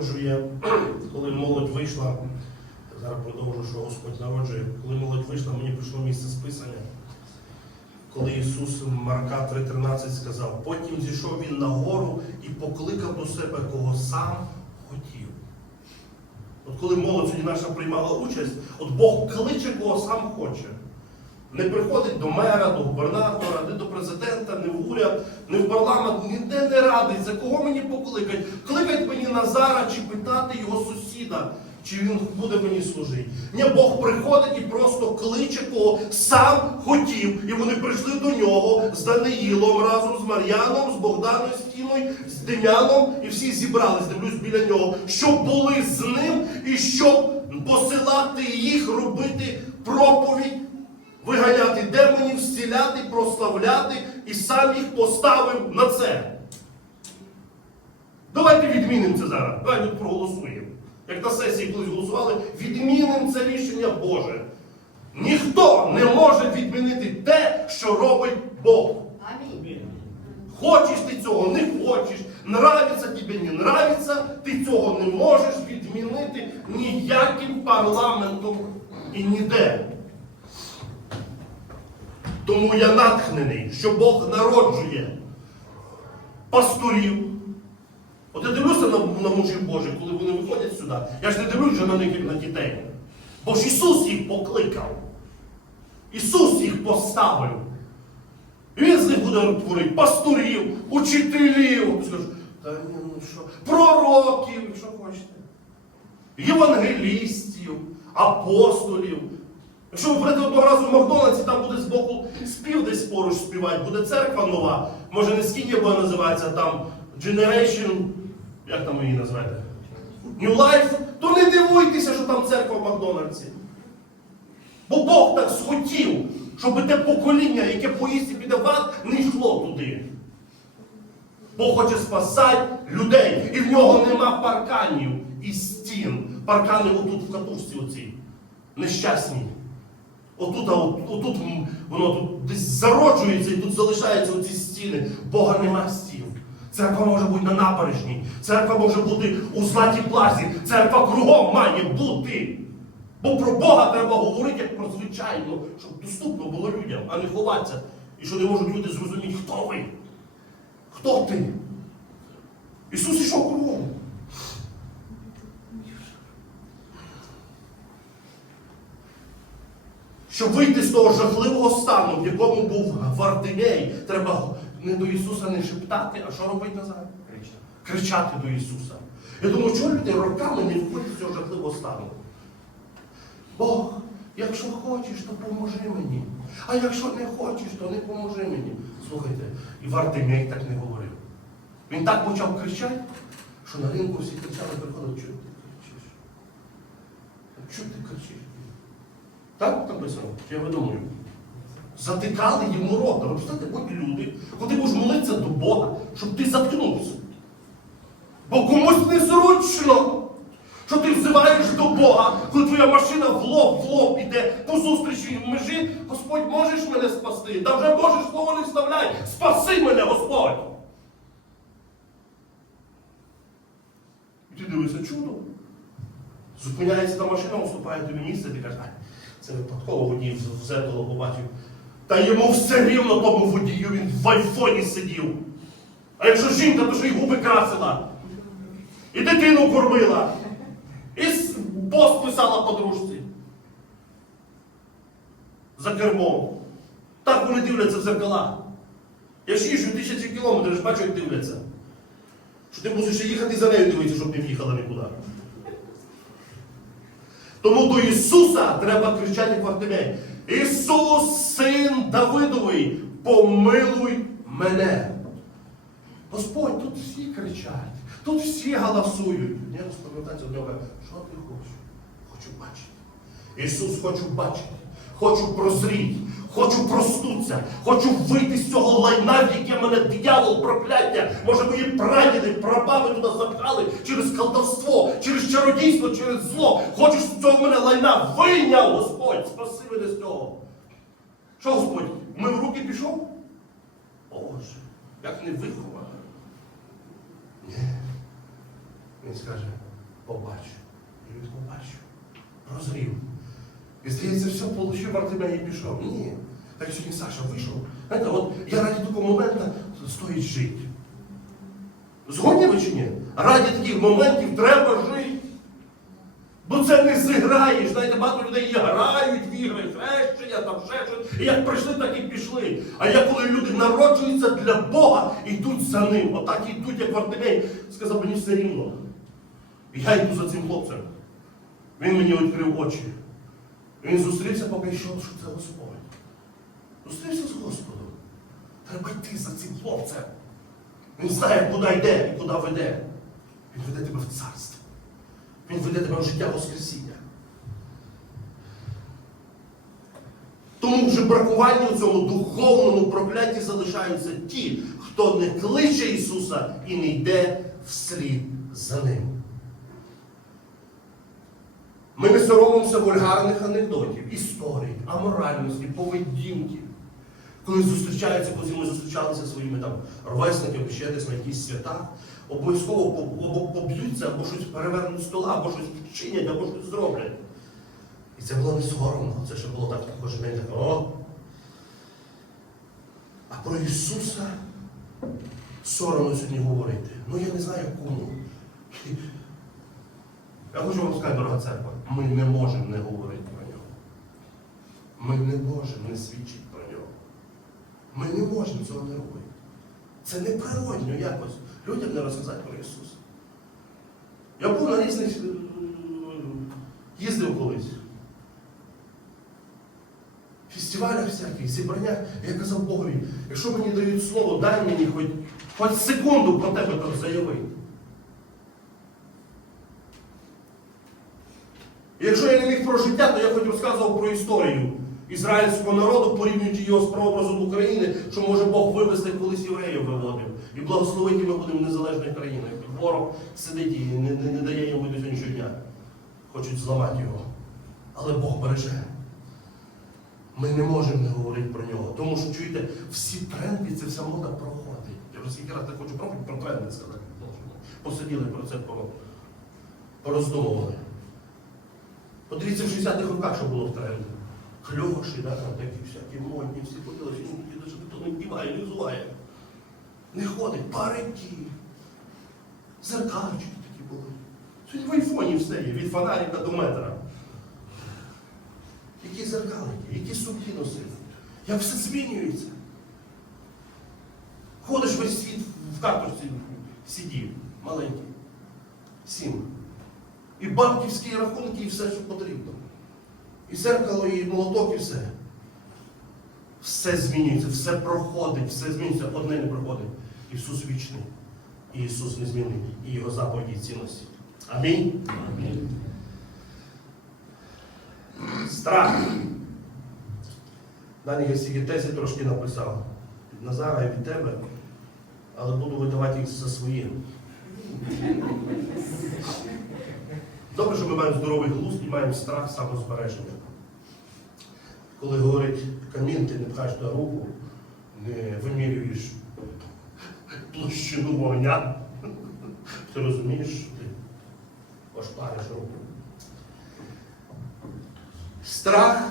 народжує, коли молодь вийшла, зараз продовжу, що Господь народжує, коли молодь вийшла, мені прийшло місце списання, коли Ісус Марка 3,13 сказав, потім зійшов Він на гору і покликав до себе, кого сам хотів. От коли молодь сьогодні наша приймала участь, от Бог кличе, кого сам хоче. Не приходить до мера, до губернатора, не до президента, не в уряд, не в парламент, ніде не радить, за кого мені покликати. Кликать мені Назара чи питати його сусіда, чи він буде мені служити. Ні, Бог приходить і просто кличе, кого сам хотів. І вони прийшли до нього з Даниїлом, разом з Мар'яном, з Богданом Стіною, з Дем'яном, і всі зібрались, дивлюсь біля нього, щоб були з ним і щоб посилати їх робити проповідь виганяти демонів, зціляти, прославляти і сам їх поставив на це. Давайте відмінимо це зараз. Давайте проголосуємо. Як на сесії колись голосували, відмінимо це рішення Боже. Ніхто не може відмінити те, що робить Бог. Хочеш ти цього, не хочеш, нравиться тобі, не нравиться, ти цього не можеш відмінити ніяким парламентом і ніде. Тому я натхнений, що Бог народжує пастурів. От я дивлюся на, на мужів Божих, коли вони виходять сюди. Я ж не дивлюся на них, як на дітей. Бо ж Ісус їх покликав. Ісус їх поставив. Він з них буде творити пастурів, учителів, та ні, ну що, пророків, що хочете, євангелістів, апостолів. Якщо ви прийдете одного разу в Макдональдсі, там буде з боку спів десь поруч співати, буде церква нова. Може не скільки буде називатися там Generation, як там її назвете? New Life, то не дивуйтеся, що там церква в Макдональдсі. Бо Бог так схотів, щоб те покоління, яке і піде в ад, не йшло туди. Бог хоче спасати людей. І в нього нема парканів і стін. Паркани отут в катушці оцій. Нещасні. Отут, а отут воно тут десь зароджується і тут залишаються ці стіни. Бога нема стін. Церква може бути на набережній, церква може бути у златій плазі, церква кругом має бути. Бо про Бога треба говорити як про звичайно, щоб доступно було людям, а не ховатися. І що не можуть люди зрозуміти, хто ви? Хто ти? Ісус ішов кругом. Щоб вийти з того жахливого стану, в якому був Вартимей, треба не до Ісуса не шептати, а що робити назад? Кричати Кричати до Ісуса. Я думаю, чого люди роками не виходять з цього жахливого стану? Бог, якщо хочеш, то поможи мені. А якщо не хочеш, то не поможи мені. Слухайте, і Вартимей так не говорив. Він так почав кричати, що на ринку всі кричали, приходили, чого ти кричиш? Чого ти кричиш? Так написано? що я видумую? Затикали йому рота. Ви представляєте, будь люди, коли можеш молитися до Бога, щоб ти заткнувся. Бо комусь незручно, що ти взиваєш до Бога, коли твоя машина в лоб, в лоб іде по зустрічі в межі, Господь, можеш мене спасти? Та вже Боже слово не вставляй. Спаси мене, Господь! І ти дивишся чудо. Зупиняється та машина, уступає тобі місце, ти кажеш, це випадково водій в зеркало побачив. Та йому все рівно тому водію він в айфоні сидів. А якщо жінка, то ж і губи красила, і дитину кормила, і пост писала подружці. За кермом. Так вони дивляться в зеркала. Я ж їжджу тисячі кілометрів, бачу, як дивляться. Що ти мусиш їхати за нею дивитися, щоб не в'їхала нікуди. Тому до Ісуса треба кричати Фартимей. Ісус, син Давидовий, помилуй мене. Господь, тут всі кричать, тут всі галасують. Я розповідаю до нього, що ти хочеш? Хочу бачити. Ісус, хочу бачити, хочу прозріти, Хочу проснутися, хочу вийти з цього лайна, в яке мене диявол, прокляття. Може, мої прадіди, прабаби туди запхали через колдовство, через чародійство, через зло. Хочу, щоб цього мене лайна вийняв Господь, спаси мене з цього. Що Господь? Ми в руки пішов? Боже, як не виховано. Ні. Він скаже, побачу. І він побачив. Розрів. І здається, все, получив Артемій і пішов. Ні. Так як сьогодні Саша вийшов. Знаєте, от Я раді такого моменту стоїть жити. Згодні ви чи ні? Раді таких моментів треба жити. Бо це не зіграєш. Знаєте, багато людей грають, віри, хрещення, там ще щось. як прийшли, так і пішли. А я коли люди народжуються для Бога, йдуть за ним. Отак йдуть, як Вартимей. Сказав мені все рівно. Я йду за цим хлопцем. Він мені відкрив очі. Він зустрівся, поки йшов, що це Господь. Зустрівся з Господом. Треба йти за цим хлопцем. Він знає, куди йде і куди веде. Він веде тебе в царство. Він веде тебе в життя Воскресіння. Тому вже бракування у цьому духовному проклятті залишаються ті, хто не кличе Ісуса і не йде вслід за Ним. Ми не соромимося вульгарних анекдотів, історій, аморальності, поведінки коли зустрічаються, коли ми зустрічалися своїми там ровесниками, ще десь на якісь свята, обов'язково поб'ються, або щось перевернуть стола, або щось вчинять, або щось зроблять. І це було не соромно, це ще було так кожен день так, А про Ісуса соромно сьогодні говорити. Ну я не знаю кому. Я хочу вам сказати, дорога церква, ми не можемо не говорити про нього. Ми не можемо не свідчити. Ми не можемо цього не робити. Це не природньо якось. Людям не розказати про Ісуса. Я був на різних е, їздив колись. Фестивалях всяких, зібраннях, я казав Богові, якщо мені дають слово, дай мені хоч, хоч секунду про тебе там заявити. І якщо я не міг про життя, то я хоч розказував про історію ізраїльського народу, порівнюючи його з прообразом України, що може Бог вивезти колись євреїв виводив. І благословити ми будемо незалежною країною. Ворог сидить і не, не, не дає йому до сьогоднішнього дня. Хочуть зламати його. Але Бог береже. Ми не можемо не говорити про нього. Тому що, чуєте, всі тренди, це вся мода проходить. Я вже скільки раз не хочу проходити, про тренди сказати. Посиділи про це пороздумували. Подивіться в 60-х роках, що було в тренді кльоші, да, там такі всякі модні, всі поділися, він тоді даже ніхто не вдіває, не взуває. Не ходить, парики, зеркальчики такі були. Сьогодні в айфоні все є, від фонарика до метра. Які зеркалики, які сумки носить? Як все змінюється. Ходиш весь світ в карточці сидів, маленький. Сім. І банківські рахунки, і все, що потрібно. І зеркало, і молоток, і все. Все змінюється, все проходить, все змінюється, одне не проходить. Ісус вічний. І Ісус незмінний, і Його заповіді цінності. Амінь. Амінь. Страх. Дані я трошки написав від Назара і від тебе, але буду видавати їх за свої. Добре, що ми маємо здоровий глузд і маємо страх самозбереження. Коли говорить камін, ти не пхаєш на руку, не вимірюєш площину вогня, ти розумієш, що ти ошпариш руку. Страх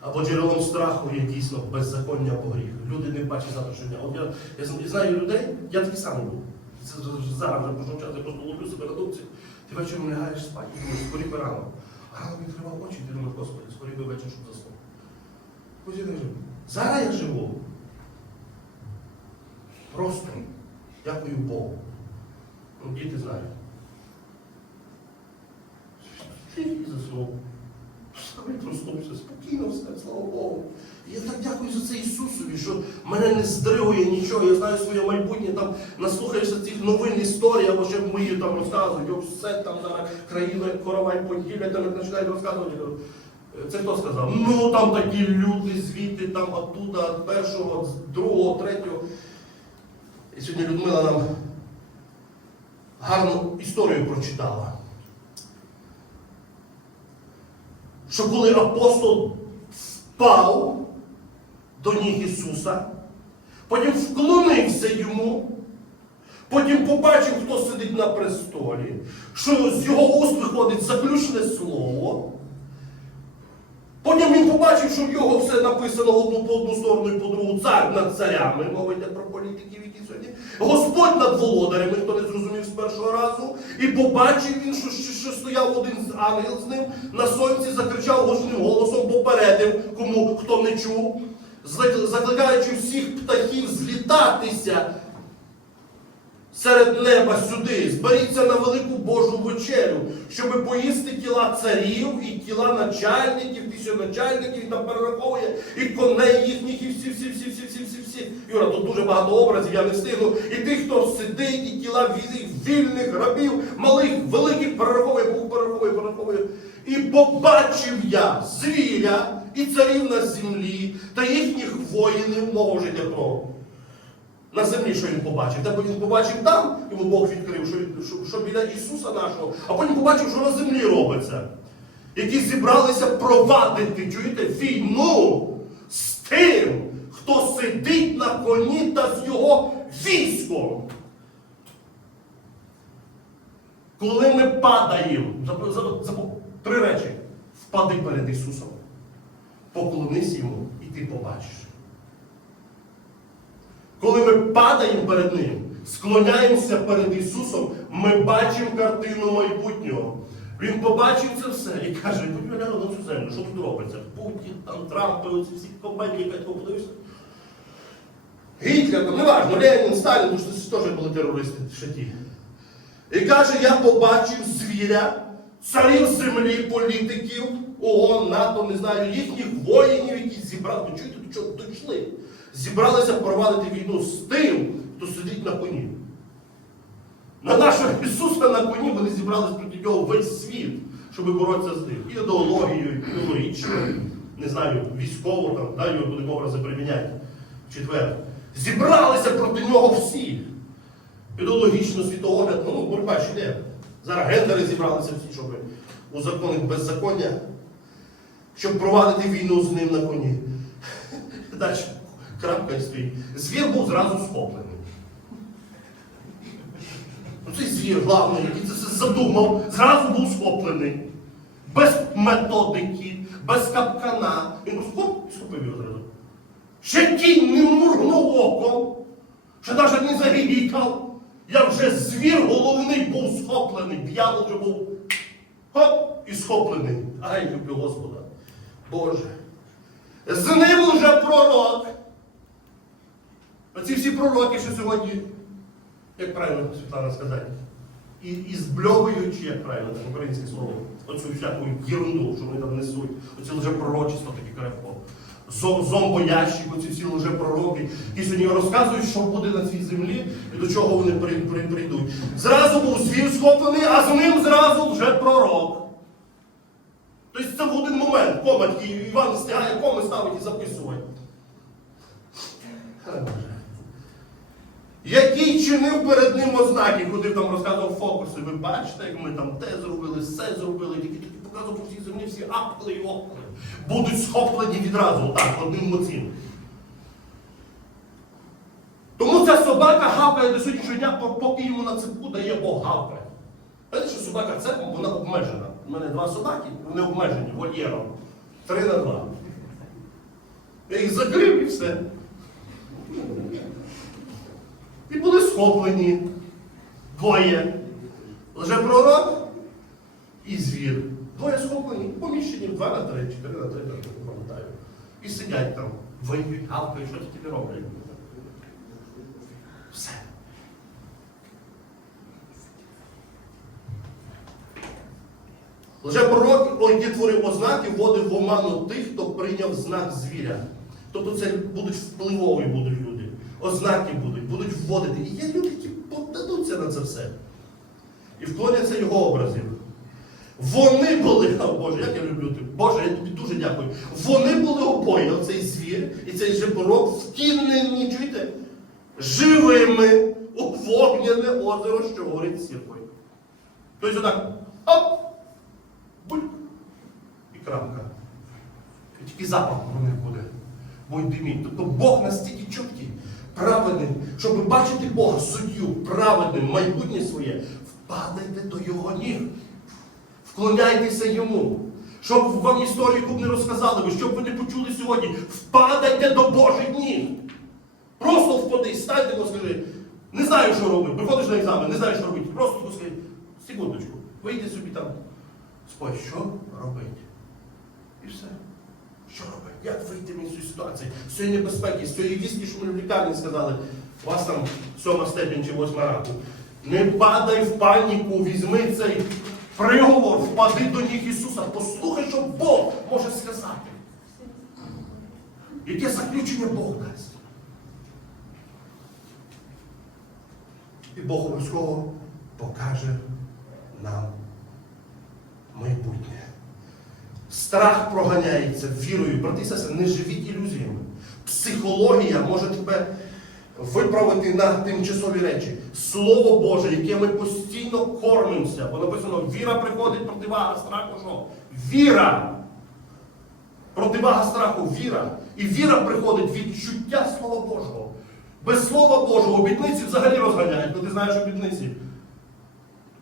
або джерелом страху є дійсно беззаконня по гріх. Люди не бачать завтрашнього. От я, я знаю людей, я такий самий був зараз вже пройшов час, я просто ловлю себе на думці, ти вечором лягаєш спати, думаєш, скорі би рано. А рано відкривав очі, ти думаєш, Господи, скорі би вечір, щоб заснув. Ось я живу. Зараз я живу. Просто дякую Богу. Ну, Діти знають. Чи за слово. Шари проснувся, спокійно все, слава Богу. І я так дякую за це Ісусові, що мене не здригує нічого. Я знаю своє майбутнє, там наслухаєшся цих новин, історій, або ще мої там розказують, О, все там зараз країна, коровай поділля, там починають розказувати. «Е, це хто сказав? Ну там такі люди звідти, там оттуда, от першого, з другого, третього. І сьогодні Людмила нам гарну історію прочитала. що коли апостол впав до ніг Ісуса, потім вклонився йому, потім побачив, хто сидить на престолі, що з його уст виходить заключне слово. Потім він побачив, що в його все написано одну по одну сторону і по другу цар над царями. Мовиться про політиків, які сьогодні. Господь над володарями, хто не зрозумів з першого разу. І побачив він, що, що стояв один з ангел з ним на сонці, закричав гучним голосом, попередив, кому хто не чув, закликаючи всіх птахів злітатися серед неба сюди, зберіться на велику Божу вечерю, щоб поїсти тіла царів і тіла начальників, тисячоначальників, і там перераховує і коней їхніх, і всі, всі, всі, всі, всі, всі, всі. Юра, тут дуже багато образів, я не встигну. І тих, хто сидить, і тіла вільних рабів, малих, великих перераховує, перераховує, перераховує. І побачив я звіря і царів на землі та їхніх воїнів мого життя про на землі, що він побачив. Та він побачив там, йому Бог відкрив, що, що, що біля Ісуса нашого, а потім побачив, що на землі робиться. Які зібралися провадити, чуєте, війну з тим, хто сидить на коні та з його військом. Коли ми падаємо, три речі, впади перед Ісусом, поклонись йому і ти побачиш. Коли ми падаємо перед Ним, склоняємося перед Ісусом, ми бачимо картину майбутнього. Він побачив це все і каже, будь мене на цю землю, що тут робиться? Путін, там Трампи, оці всі комедії, яка того подивишся. Гітлер, там, неважно, Ленін, Сталін, тому що це теж були терористи ще ті. І каже, я побачив звіря, царів землі, політиків, ООН, НАТО, не знаю, їхніх воїнів, які зібрали. Чуєте, до чого дійшли? зібралися провадити війну з тим, хто сидить на коні. На нашого Ісуса на коні вони зібралися проти нього весь світ, щоб боротися з ним. Ідеологією, ідеологічною, не знаю, військово там, да, його будемо образи приміняти. Четвер. Зібралися проти нього всі. Ідеологічно, світогляд, ну, боротьба ще йде. Зараз гендери зібралися всі, щоб узаконити беззаконня, щоб провадити війну з ним на коні. Дальше крапка і стоїть. Звір був зразу схоплений. Ну, цей звір, главний, який це все задумав, зразу був схоплений. Без методики, без капкана. Він хоп, схопив його зразу. Ще тінь не мургнув оком, ще навіть не завілікав. Я вже звір головний був схоплений, дьявол вже був. Хоп і схоплений. Ай, люблю Господа. Боже. З ним уже пророк. Оці всі пророки, що сьогодні, як правильно Світлана сказати, і, і збльовують, як правильно, так українське слово, оцю всяку єрунду, що вони там несуть, оці лжепророчества такі крехо. Зомбоящик, оці всі пророки, які сьогодні розказують, що буде на цій землі і до чого вони прийдуть. Зразу був світ схоплений, а з ним зразу вже пророк. Тобто це в один момент. Кома, Іван стягає коми, ставить і записує який чинив перед ним ознаки, ходив там розказував фокуси. Ви бачите, як ми там те зробили, все зробили, тільки тільки показував по всій землі, всі апли і опли. Будуть схоплені відразу, так, одним моцім. Тому ця собака гапає до сьогоднішнього щодня, поки йому на цепку дає Бог гавкає. Знаєте, що собака цепом, вона обмежена. У мене два собаки, вони обмежені вольєром. Три на два. Я їх закрив і все. схоплені двоє пророк і звір. Двоє схоплені, поміщені два на три, чотири на три, не пам'ятаю. І сидять там, Виють гавкають, що тобі роблять. Все. Лже пророк одітворив ознаки, вводив в оману тих, хто прийняв знак звіря. Тобто це будуть впливові будуть ознаки будуть, будуть вводити. І є люди, які подадуться на це все. І вклоняться його образів. Вони були, о Боже, як я люблю тебе, Боже, я тобі дуже дякую. Вони були обоє, оцей звір і цей жеборок, втінені, чуєте, живими у вогняне озеро, що горить сіркою. Тобто отак, оп, буль, і крапка. І тільки запах про них буде. Бо й диміть. Тобто Бог настільки чуткий праведним, щоб бачити Бога суддю, праведним, майбутнє своє, впадайте до Його ніг. Вклоняйтеся йому. Щоб вам історію б не розказали, ви, щоб ви не почули сьогодні, впадайте до Божих ніг. Просто впади, стайте, ну скажи, не знаю, що робити. Приходиш на екзамен, не знаю, що робити. Просто скажи, секундочку, вийди собі там. Спой, що робити? І все. Що робити? Як вийти з цієї ситуації? З цієї небезпеки, з цієї вісті, що ми в лікарні сказали, у вас там сьома степінь чи восьма раку. Не падай в паніку, візьми цей приговор, впади до ніг Ісуса, послухай, що Бог може сказати. Яке заключення Бог дасть? І Бог обов'язково покаже нам майбутнє. Страх проганяється вірою. Брати сестри, не живіть ілюзіями. Психологія може тебе виправити на тимчасові речі. Слово Боже, яке ми постійно кормимося. Бо написано, віра приходить проти вага страху. що? Віра! вага страху віра. І віра приходить відчуття Слова Божого. Без Слова Божого обітниці взагалі розганяють, бо ти знаєш обітниці.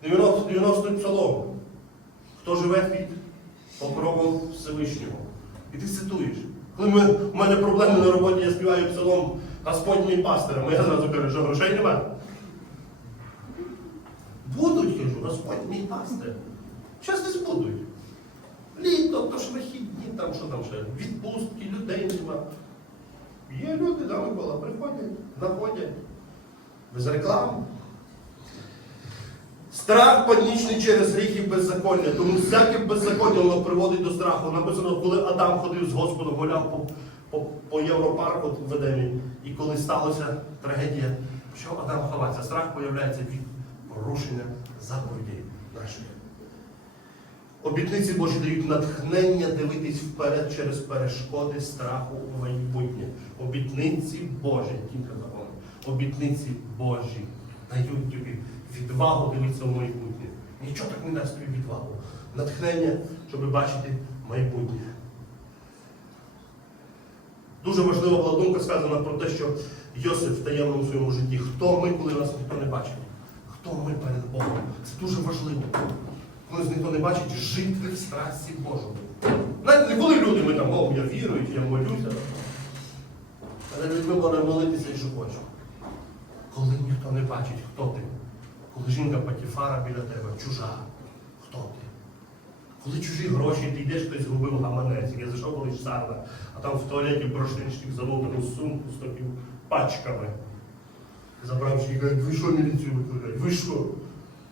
90 90 псалом. Хто живе від попробував Всевишнього. І ти цитуєш. Коли ми, в мене проблеми на роботі, я співаю псалом Господь мій пастир, а я зразу кажу, що грошей немає. Будуть, кажу, Господь мій пастир. Щось будуть. Літо, то ж вихідні, там що там ще, відпустки, людей нема. Є люди, да, Микола, приходять, знаходять без реклами. Страх панічний через гріх і беззаконня. Тому всяке беззаконня воно приводить до страху. Написано, коли Адам ходив з Господом, гуляв по по, по Європарку в Едемі, і коли сталася трагедія, що Адам ховається? Страх появляється від порушення заповідей нашої. Обітниці Божі дають натхнення дивитись вперед через перешкоди страху у майбутнє. Обітниці Божі, тільки закону, обітниці Божі дають тобі відвагу дивитися в майбутнє. Нічого так не дасть тобі відвагу. Натхнення, щоб бачити майбутнє. Дуже важлива була думка сказана про те, що Йосиф в таємному своєму житті, хто ми, коли нас ніхто не бачить? Хто ми перед Богом? Це дуже важливо. Коли нас ніхто не бачить, жити в страсті Божому. Навіть не були люди, ми там, о, я вірую, я молюся. Але людьми можна молитися і що хочу. Коли ніхто не бачить, хто ти коли жінка Патіфара біля тебе, чужа, хто ти? Коли чужі гроші, ти йдеш, хтось згубив гаманець. Я зайшов колись сарна, а там в туалеті брошничник залопану сумку з такими пачками. Забравши і кажуть, ви що міліцію викликають? Ви що?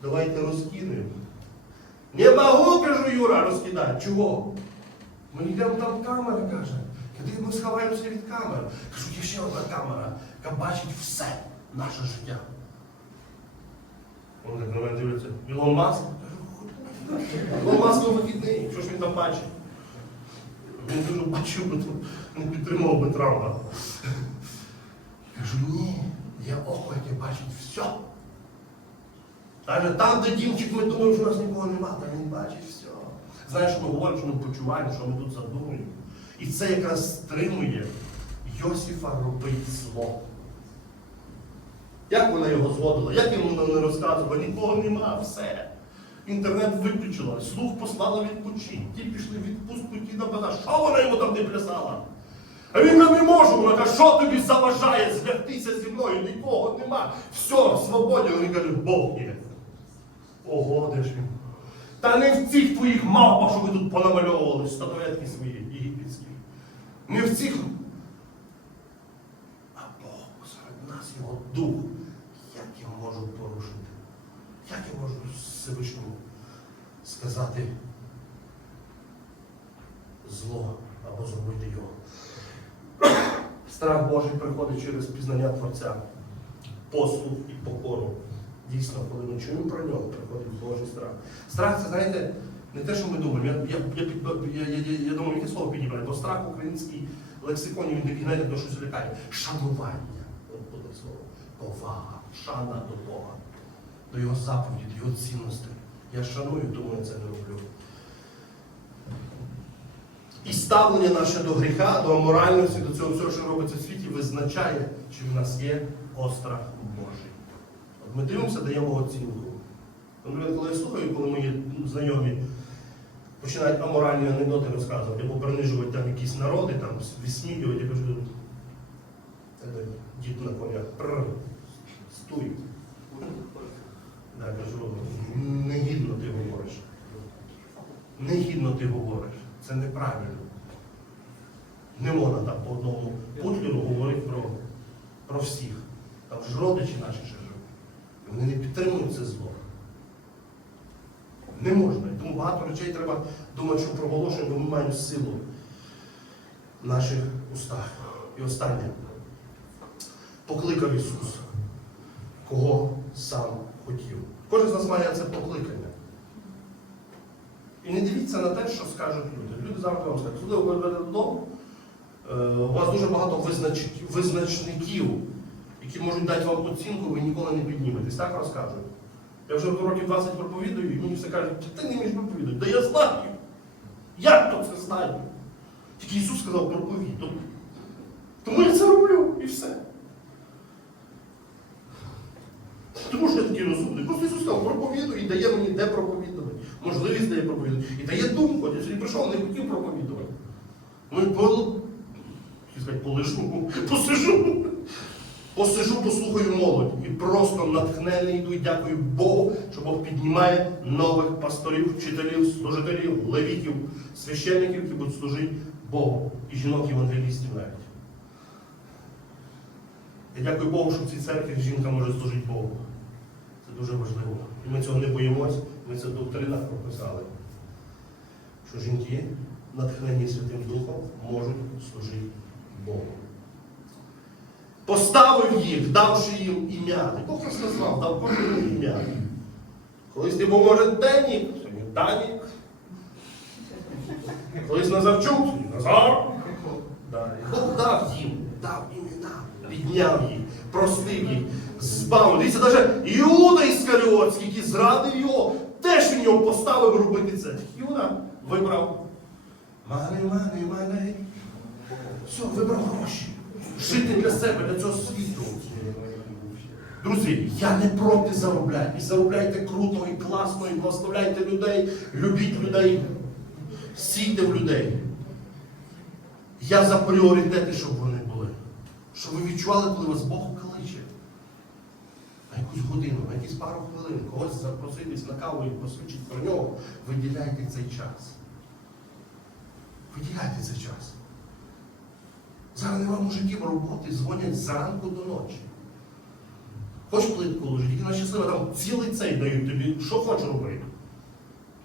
Давайте розкинемо. Не могу, кажу, Юра, розкидати. Чого? Ми йдемо там камера, каже. Ми сховаємося від камер. Кажу, є ще одна камера, яка бачить все наше життя. Вони так на мене дивляться. Ілон Маск? Ілон Маск вихідний, що ж він там бачить? Він дуже бачив, бо не підтримав би Трампа. Кажу, ні, я око, яке бачить все. Каже, там, де дівчик, ми думаємо, що у нас нікого немає, там він бачить все. Знаєш, ми говоримо, що ми почуваємо, що ми тут задумуємо. І це якраз стримує Йосифа робить зло. Як вона його зводила, як йому не розказувала, нікого нема, все. Інтернет виключила, слуг послала відпочити. Ті пішли в відпустку, ті напала, що вона йому там не плясала? А він каже, не може, вона каже, що тобі заважає злягтися зі мною, нікого нема. Все, свободі. вони кажуть, Бог є. Ого, де ж він. Та не в цих твоїх мавпах, що ви тут понамальовували, статуетки свої єгипетські. Не в цих його дух. Як я можу порушити? Як я можу Всевишньому сказати зло або зробити його? Страх Божий приходить через пізнання Творця, послуг і покору. Дійсно, коли ми чуємо про нього, приходить Божий страх. Страх це, знаєте, не те, що ми думаємо. Я я, я, я, я, я думаю, яке слово підібрати, бо страх український лексиконі він не знаєте, до щось лякає. Шанування слово. Повага, шана до Бога, до Його заповіді, до Його цінностей. Я шаную, тому я це не роблю. І ставлення наше до гріха, до аморальності, до цього всього, що робиться в світі, визначає, чи в нас є острах Божий. От Ми дивимося, даємо оцінку. Наприклад, коли я слухаю, коли мої знайомі починають аморальні анекдоти розказувати або принижувати там якісь народи, там висміювати, я кажу, Сказав, дід на коня, стуй. Я кажу, негідно ти говориш. Негідно ти говориш. Це неправильно. Не можна там по одному путлю говорити про про всіх. Там ж родичі наші ще живуть. Вони не підтримують це зло. Не можна. тому багато речей треба думати, що проголошуємо, бо ми маємо силу в наших устах. І останнє покликав Ісус, кого сам хотів. Кожен з нас має це покликання. І не дивіться на те, що скажуть люди. Люди завжди вам скажуть, коли ви берете додому, е, у вас дуже багато визначників, які можуть дати вам оцінку, ви ніколи не підніметесь. Так розкажуть. Я вже років 20 проповідую, і мені все кажуть, ти не міг проповідати. Да я знаю. Як то це знаю. Тільки Ісус сказав, проповідуй. Тому я це роблю і все. спокійно судити. Просто Ісус сказав, проповідуй і дає мені де проповідувати. Можливість дає проповідувати. І дає думку. Я сьогодні прийшов, не хотів проповідувати. Ну і по... полежу, посижу. Посижу, послухаю молодь. І просто натхнений йду і дякую Богу, що Бог піднімає нових пасторів, вчителів, служителів, левітів, священників, які будуть служити Богу. І жінок євангелістів навіть. Я дякую Богу, що в цій церкві жінка може служити Богу дуже важливо. І ми цього не боїмося, ми це в доктринах прописали, що жінки, натхнені Святим Духом, можуть служити Богу. Поставив їх, давши їм ім'я. Не Бог нас назвав, дав кожному ім'я. Колись ти був може Денні, сьогодні Данік. Колись Назарчук, сьогодні Назар. Бог дав їм, дав імена, відняв їх, простив їх збавлено. Дивіться, навіть Іуда Іскаріотський, який зрадив його, теж він його поставив робити це. Юда вибрав. Мене, мене, мене. Все, вибрав гроші. Жити для себе, для цього світу. Друзі, я не проти заробляти. І заробляйте круто, і класно, і благословляйте людей, любіть людей, сійте в людей. Я за пріоритети, щоб вони були. Щоб ви відчували, коли вас Бог кличе на якусь годину, якісь пару хвилин, когось запроситись на каву і посвідчити про нього, виділяйте цей час. Виділяйте цей час. Зараз нема мужиків роботи, дзвонять зранку до ночі. Хоч плитку лежить, і на щаслива, там цілий цей дають тобі, що хочеш робити.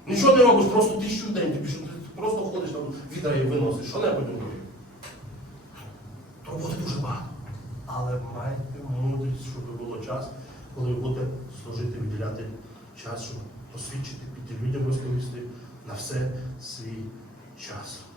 Нічого не робиш, просто тисячу в день що ти просто ходиш там, відрає виносиш, що небудь робиш. Роботи дуже багато. Але майте мудрість, щоб було час коли буде служити, виділяти час, щоб освідчити, людям розповісти на все свій час.